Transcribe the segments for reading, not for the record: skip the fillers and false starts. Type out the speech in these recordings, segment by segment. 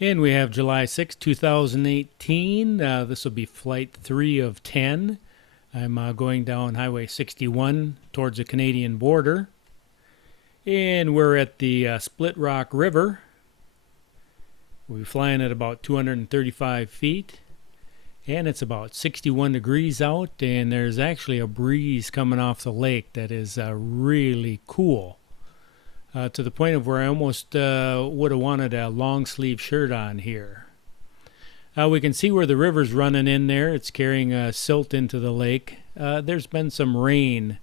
And we have July 2018. This will be flight 3 of 10. I'm going down Highway 61 towards the Canadian border. And we're at the Split Rock River. We'll be flying at about 235 feet. And it's about 61 degrees out. And there's actually a breeze coming off the lake that is really cool. To the point of where I almost would have wanted a long sleeve shirt on here. We can see where the river's running in there. It's carrying silt into the lake. There's been some rain,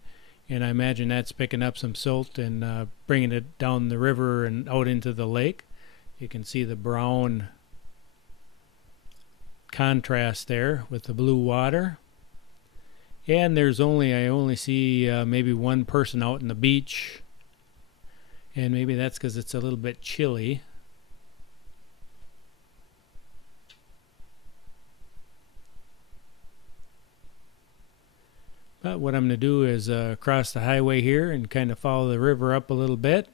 and I imagine that's picking up some silt and bringing it down the river and out into the lake. You can see the brown contrast there with the blue water. And I only see maybe one person out on the beach. And maybe that's because it's a little bit chilly. But what I'm going to do is cross the highway here and kind of follow the river up a little bit.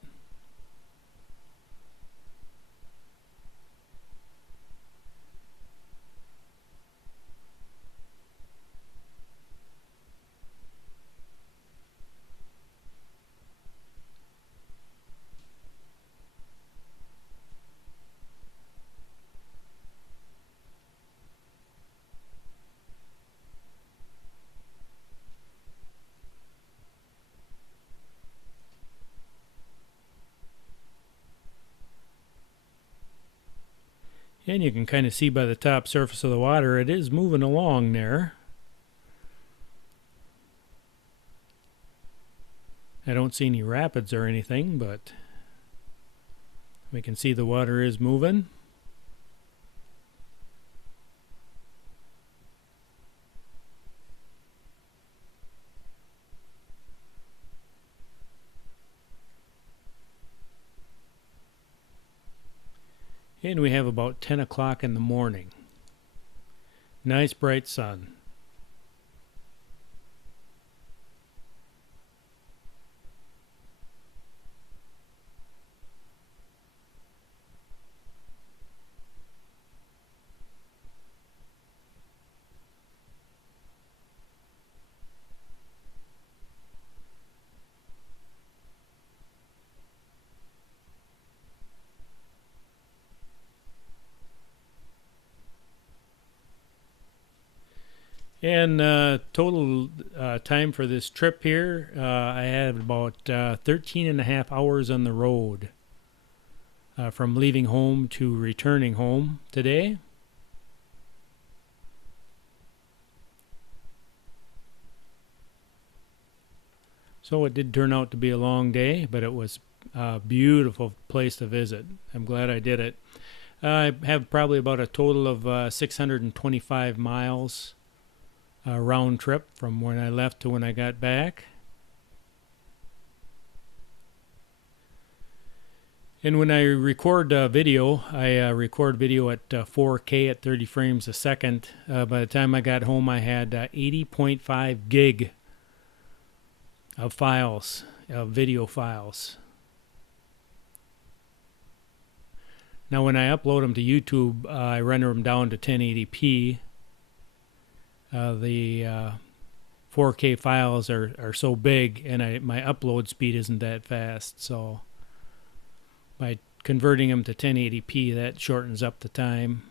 And you can kind of see by the top surface of the water, it is moving along there. I don't see any rapids or anything, but we can see the water is moving. And we have about 10 o'clock in the morning. Nice bright sun. And total time for this trip here, I had about 13 and a half hours on the road from leaving home to returning home today. So it did turn out to be a long day, but it was a beautiful place to visit. I'm glad I did it. I have probably about a total of 625 miles round trip from when I left to when I got back. And when I record video, I record video at 4K at 30 frames a second. By the time I got home, I had 80.5 gig of files, video files. Now when I upload them to YouTube, I render them down to 1080p. The 4K files are so big, and my upload speed isn't that fast. So by converting them to 1080p, that shortens up the time.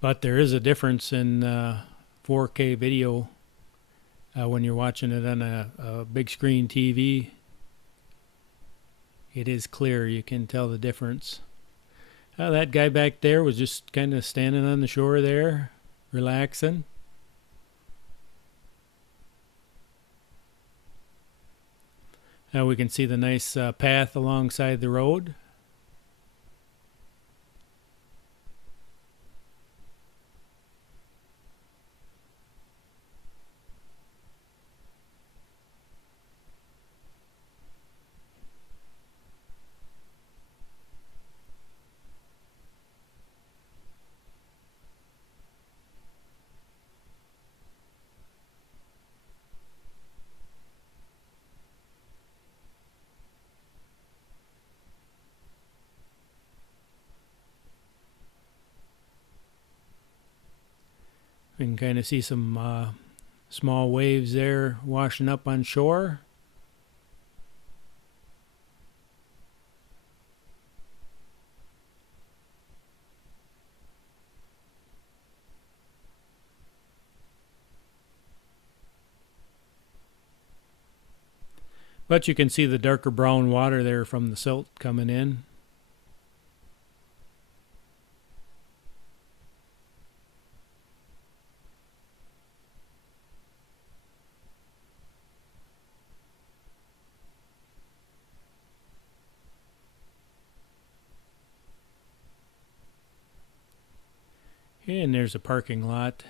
But there is a difference in 4K video when you're watching it on a big screen TV. It is clear. You can tell the difference. That guy back there was just kind of standing on the shore there, relaxing. We can see the nice path alongside the road. You can kind of see some small waves there washing up on shore. But you can see the darker brown water there from the silt coming in. And there's a parking lot.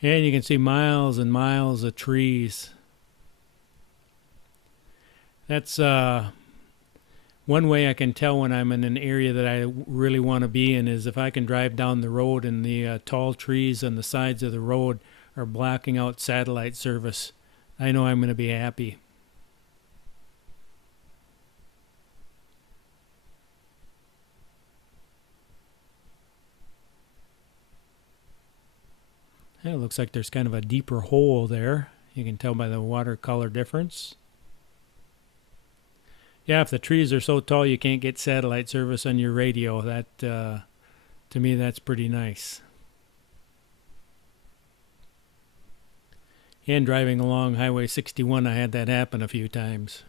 And you can see miles and miles of trees. That's one way I can tell when I'm in an area that I really want to be in is if I can drive down the road and the tall trees on the sides of the road are blocking out satellite service. I know I'm going to be happy. And it looks like there's kind of a deeper hole there. You can tell by the watercolor difference. Yeah, if the trees are so tall you can't get satellite service on your radio, that to me that's pretty nice. And driving along Highway 61, I had that happen a few times.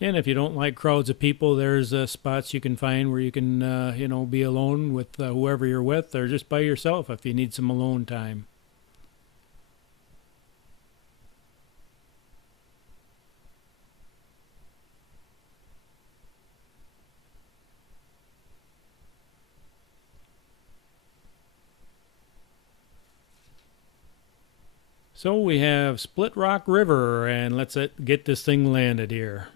And if you don't like crowds of people, there's spots you can find where you can, be alone with whoever you're with, or just by yourself if you need some alone time. So we have Split Rock River, and let's get this thing landed here.